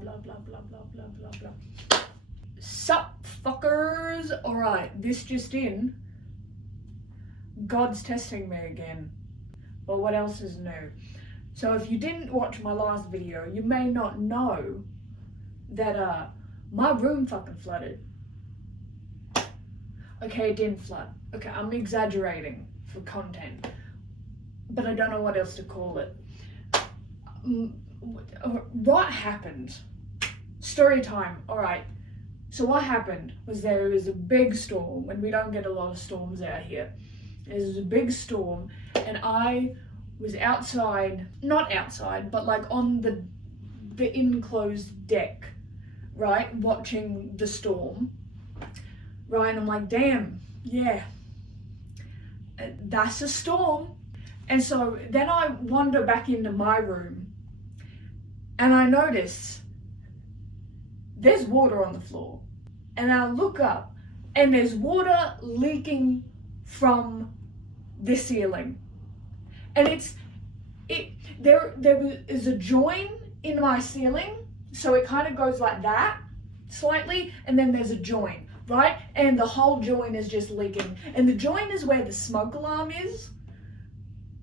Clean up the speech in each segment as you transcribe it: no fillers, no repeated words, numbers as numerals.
blah, blah, blah, blah, blah, blah, blah. Sup, fuckers? Alright, this just in. God's testing me again. But what else is new? So if you didn't watch my last video, you may not know that my room fucking flooded. Okay, it didn't flood. Okay, I'm exaggerating for content, but I don't know what else to call it. What happened? Story time. Alright, so what happened was there was a big storm, and we don't get a lot of storms out here. There was a big storm, and I was outside, not outside, but like on the enclosed deck, right, watching the storm, right, and I'm like, damn, yeah, that's a storm. And so then I wander back into my room, and I notice there's water on the floor, and I look up, and there's water leaking from the ceiling. And there is a join in my ceiling, so it kind of goes like that, slightly, and then there's a join, right? And the whole join is just leaking. And the join is where the smoke alarm is.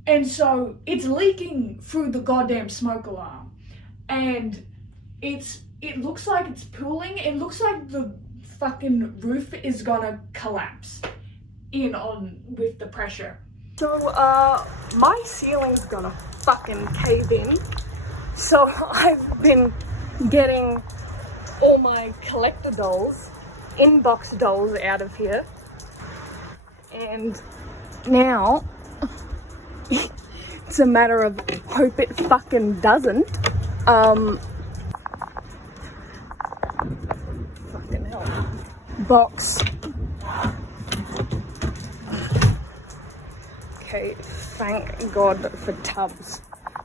And so it's leaking through the goddamn smoke alarm. And it looks like it's pooling. It looks like the fucking roof is gonna collapse in on with the pressure. So, my ceiling's gonna fucking cave in. So I've been getting all my collector dolls, inbox dolls out of here. And now, it's a matter of hope it fucking doesn't. Fucking hell. Box. Okay, thank God for tubs.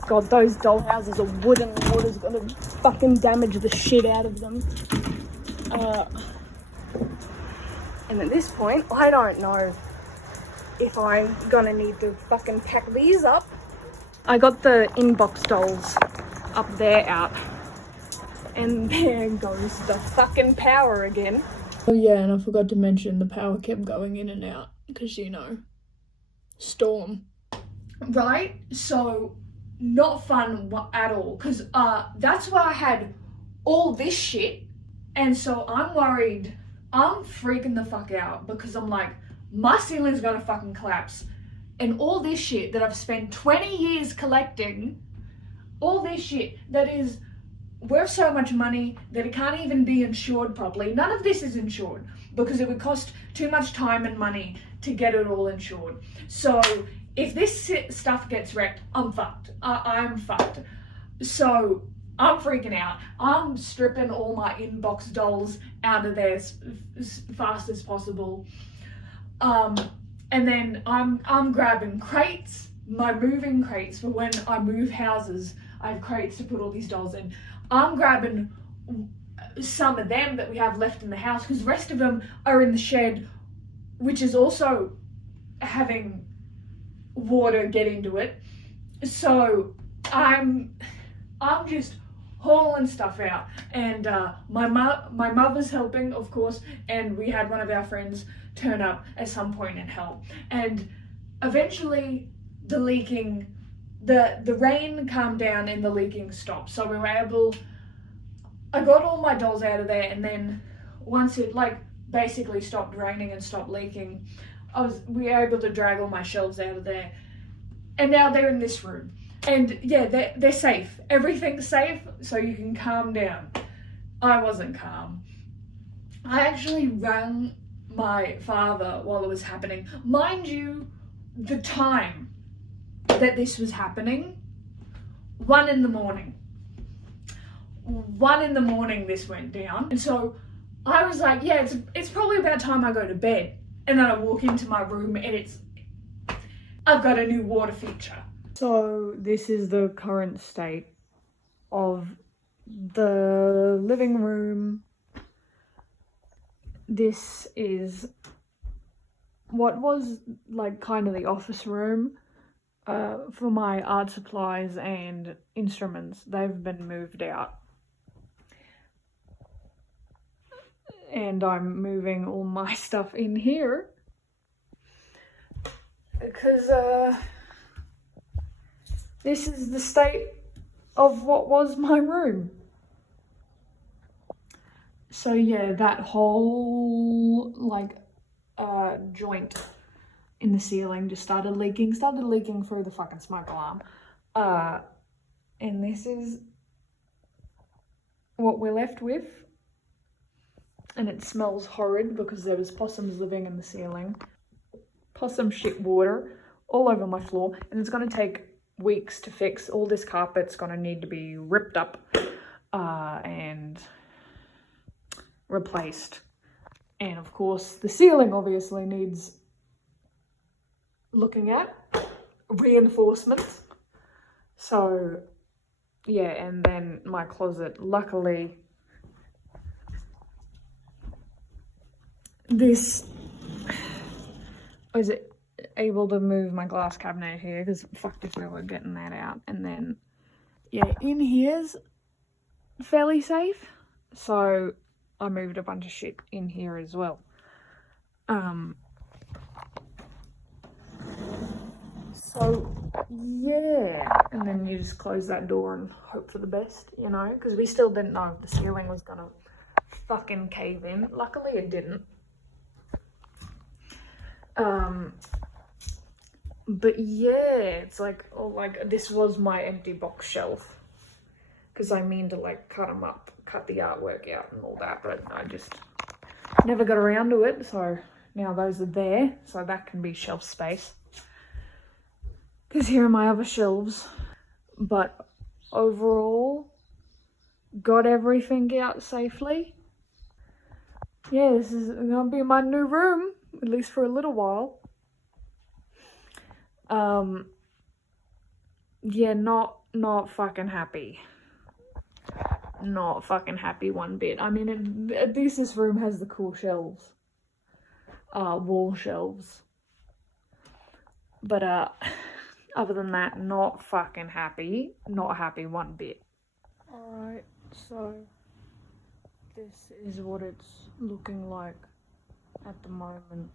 God, those doll houses are wooden. Water's gonna fucking damage the shit out of them. And at this point, I don't know if I'm gonna need to fucking pack these up. I got the inbox dolls up there out. And there goes the fucking power again. Oh yeah, and I forgot to mention the power kept going in and out. Because, you know, storm. Right? So, not fun at all. Because that's why I had all this shit. And so I'm worried. I'm freaking the fuck out. Because I'm like, my ceiling's gonna fucking collapse. And all this shit that I've spent 20 years collecting, all this shit that is worth so much money that it can't even be insured properly. None of this is insured because it would cost too much time and money to get it all insured. So if this stuff gets wrecked, I'm fucked. I'm fucked. So I'm freaking out. I'm stripping all my inbox dolls out of there as fast as possible. And then I'm grabbing crates, my moving crates for when I move houses. I have crates to put all these dolls in. I'm grabbing some of them that we have left in the house because the rest of them are in the shed, which is also having water get into it. So I'm just hauling stuff out, and my mother's helping, of course, and we had one of our friends turn up at some point and help. And eventually the leaking, the rain calmed down and the leaking stopped. So we were able, I got all my dolls out of there, and then once it like basically stopped raining and stopped leaking, we were able to drag all my shelves out of there. And now they're in this room. And yeah, they're safe. Everything's safe, so you can calm down. I wasn't calm. I actually rang my father while it was happening. Mind you, the time that this was happening, 1 in the morning. 1 in the morning this went down. And so I was like, yeah, it's probably about time I go to bed. And then I walk into my room and I've got a new water feature. So this is the current state of the living room. This is what was like kind of the office room for my art supplies and instruments. They've been moved out. And I'm moving all my stuff in here. Because, this is the state of what was my room. So yeah, that whole, like, joint in the ceiling just started leaking through the fucking smoke alarm. And this is what we're left with. And it smells horrid because there was possums living in the ceiling. Possum shit water all over my floor, and it's going to take weeks to fix. All this carpet's going to need to be ripped up and replaced. And of course, the ceiling obviously needs looking at, reinforcements. So yeah, and then my closet, luckily, this was able to move my glass cabinet here because fuck if we were getting that out. And then yeah, in here's fairly safe, so I moved a bunch of shit in here as well. So yeah, and then you just close that door and hope for the best, you know, because we still didn't know if the ceiling was gonna fucking cave in. Luckily it didn't. But yeah, it's like, oh, like this was my empty box shelf because I mean to like cut them up, cut the artwork out and all that, but I just never got around to it. So now those are there, so that can be shelf space. Because here are my other shelves. But overall, got everything out safely. Yeah, this is gonna be my new room, at least for a little while. Yeah, not fucking happy. Not fucking happy one bit. I mean, at least this room has the cool shelves. Wall shelves. But, other than that, not fucking happy. Not happy one bit. Alright, so this is what it's looking like at the moment.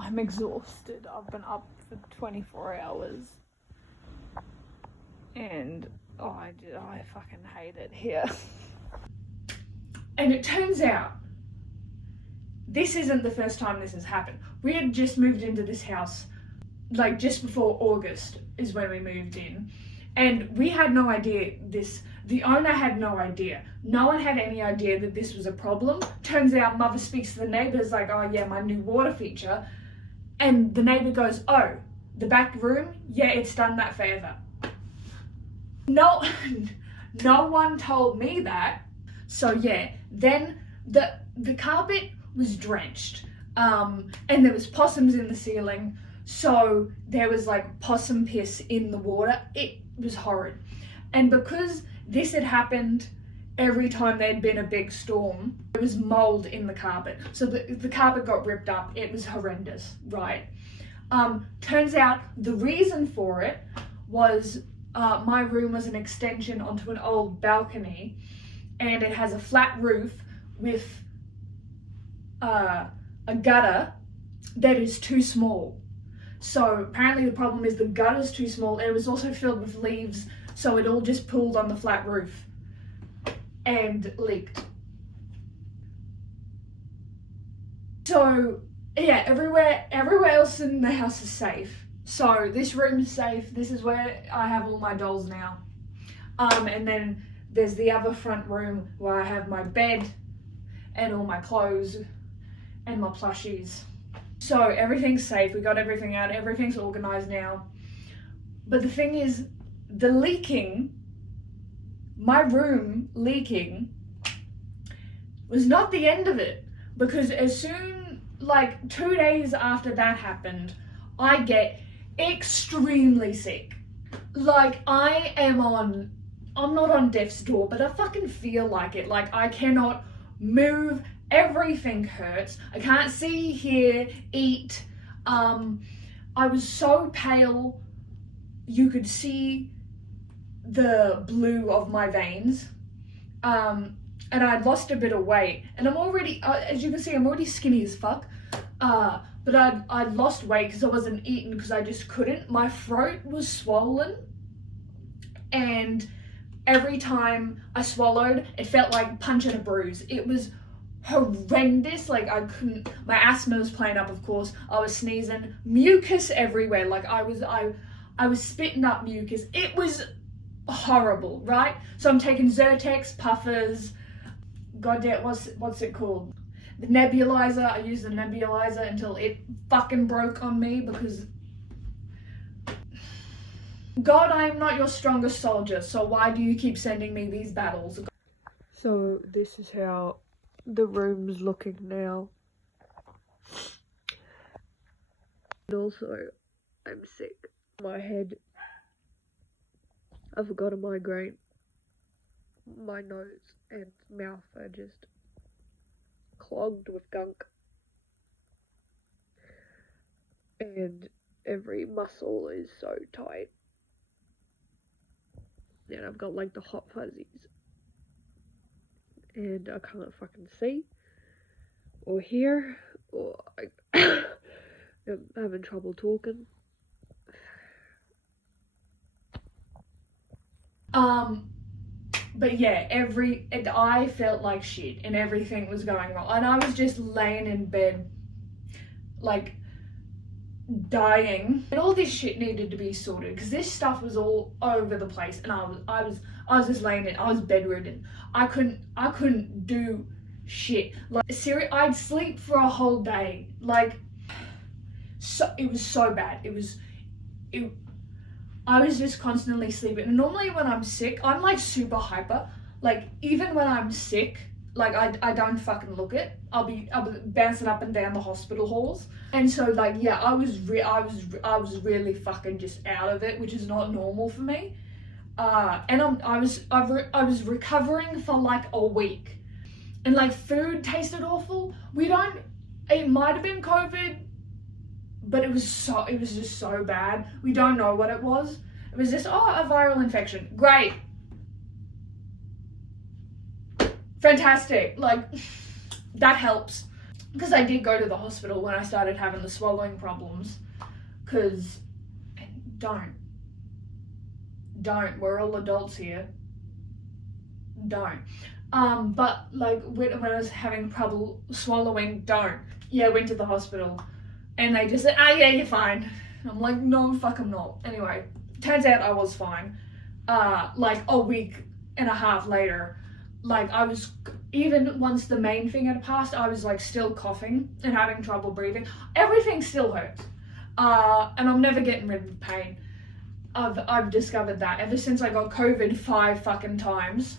I'm exhausted. I've been up for 24 hours. And I fucking hate it here. And it turns out this isn't the first time this has happened. We had just moved into this house, like just before August is when we moved in. And we had no idea the owner had no idea. No one had any idea that this was a problem. Turns out mother speaks to the neighbours like, oh yeah, my new water feature. And the neighbour goes, oh, the back room? Yeah, it's done that favour. No one told me that. So yeah, then the carpet was drenched. And there was possums in the ceiling. So there was like possum piss in the water. It was horrid. And because this had happened every time there'd been a big storm, there was mold in the carpet. So the carpet got ripped up. It was horrendous, right? Turns out the reason for it was my room was an extension onto an old balcony, and it has a flat roof with a gutter that is too small. So apparently the problem is the gutter's too small, and it was also filled with leaves, so it all just pooled on the flat roof and leaked. So yeah, everywhere else in the house is safe. So this room's safe. This is where I have all my dolls now. And then there's the other front room where I have my bed and all my clothes and my plushies. So everything's safe. We got everything out. Everything's organized now. But the thing is, the leaking, my room leaking, was not the end of it. Because as soon, like 2 days after that happened, I get extremely sick. Like I'm not on death's door, but I fucking feel like it. Like I cannot move, everything hurts. I can't see, hear, eat. I was so pale, you could see the blue of my veins. And I'd lost a bit of weight, and I'm already, as you can see, I'm already skinny as fuck. But I'd lost weight because I wasn't eating, because I just couldn't. My throat was swollen, and every time I swallowed, it felt like punching a bruise. It was horrendous. Like, I couldn't, my asthma was playing up, of course. I was sneezing, mucus everywhere. Like, I was spitting up mucus. It was horrible, right? So I'm taking Zyrtex, puffers, goddamn, what's it called? The nebulizer. I used the nebulizer until it fucking broke on me, because God, I am not your strongest soldier, so why do you keep sending me these battles? So this is how the room's looking now. And also, I'm sick. My head, I've got a migraine. My nose and mouth are just clogged with gunk. And every muscle is so tight. And I've got like the hot fuzzies. And I can't fucking see or hear, or I'm having trouble talking. But yeah, I felt like shit and everything was going wrong. And I was just laying in bed, like, dying. And all this shit needed to be sorted, because this stuff was all over the place. And I was just laying in, I was bedridden. I couldn't do shit. Like, seriously, I'd sleep for a whole day. Like, so, it was so bad. I was just constantly sleeping. And normally when I'm sick, I'm like super hyper. Like, even when I'm sick, like, I don't fucking look it. I'll be bouncing up and down the hospital halls. And so, like, yeah, I was really fucking just out of it, which is not normal for me. And I was recovering for like a week, and like, food tasted awful. It might have been COVID, but it was just so bad. We don't know what it was. It was just, a viral infection. Great. Fantastic. Like, that helps. Because I did go to the hospital when I started having the swallowing problems. Because, don't. We're all adults here. Don't. But like, when I was having trouble swallowing, don't. Yeah, went to the hospital. And they just said, yeah, you're fine. I'm like, no, fuck, I'm not. Anyway, turns out I was fine. Like, a week and a half later, like, I was, even once the main thing had passed, I was like still coughing and having trouble breathing. Everything still hurts. And I'm never getting rid of the pain. I've discovered that ever since I got COVID 5 fucking times.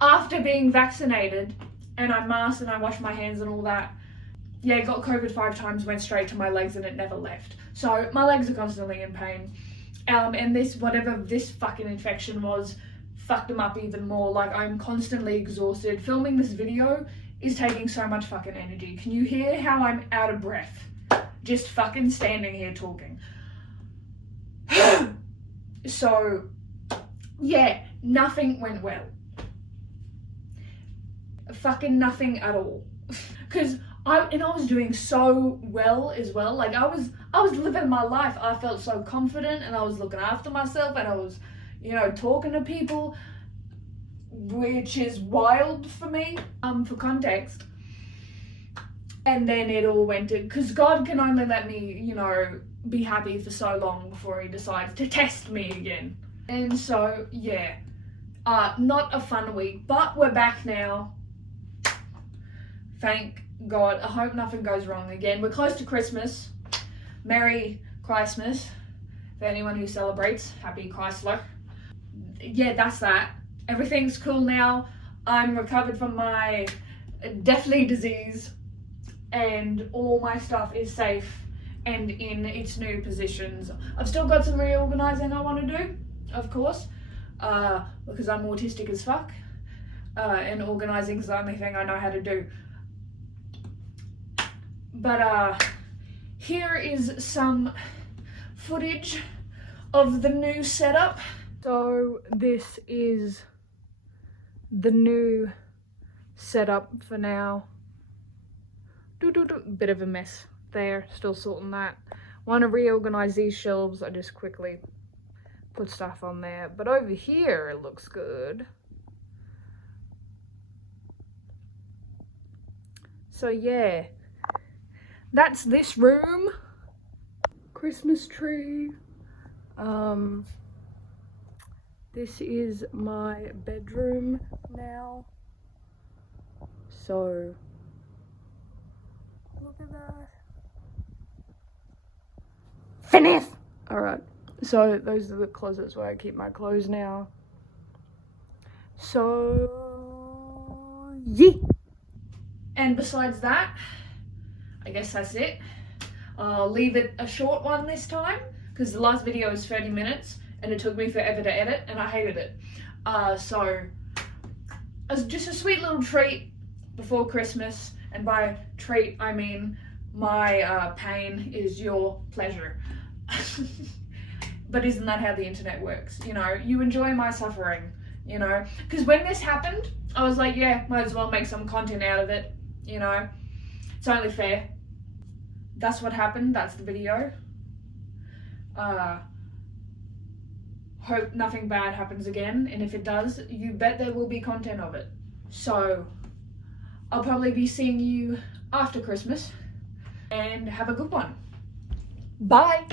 After being vaccinated, and I masked and I washed my hands and all that. Yeah, got COVID 5 times, went straight to my legs, and it never left. So my legs are constantly in pain. And whatever this fucking infection was, fucked them up even more. Like, I'm constantly exhausted. Filming this video is taking so much fucking energy. Can you hear how I'm out of breath? Just fucking standing here talking. So, yeah, nothing went well. Fucking nothing at all. Because I was doing so well as well. Like, I was living my life. I felt so confident, and I was looking after myself, and I was, talking to people, which is wild for me, for context. And then it all went to, because God can only let me, be happy for so long before he decides to test me again. And so, yeah, not a fun week, but we're back now. Thank God. I hope nothing goes wrong again. We're close to Christmas. Merry Christmas. For anyone who celebrates, happy Chrysler. Yeah, that's that. Everything's cool now. I'm recovered from my deathly disease, and all my stuff is safe and in its new positions. I've still got some reorganizing I want to do, of course, because I'm autistic as fuck, and organizing is the only thing I know how to do. But here is some footage of the new setup. So this is the new setup for now. Bit of a mess there, still sorting that. Want to reorganize these shelves. I just quickly put stuff on there, but over here it looks good. So yeah, that's this room. Christmas tree. This is my bedroom now. So look at that. Finish! Alright, so those are the closets where I keep my clothes now. So yeah. And besides that, I guess that's it. I'll leave it a short one this time because the last video was 30 minutes and it took me forever to edit and I hated it. So as just a sweet little treat before Christmas, and by treat I mean my pain is your pleasure. But isn't that how the internet works? You know, you enjoy my suffering, you know, because when this happened I was like, yeah, might as well make some content out of it, you know, it's only fair. That's what happened. That's the video. Hope nothing bad happens again, and if it does, you bet there will be content of it. So I'll probably be seeing you after Christmas, and have a good one. Bye.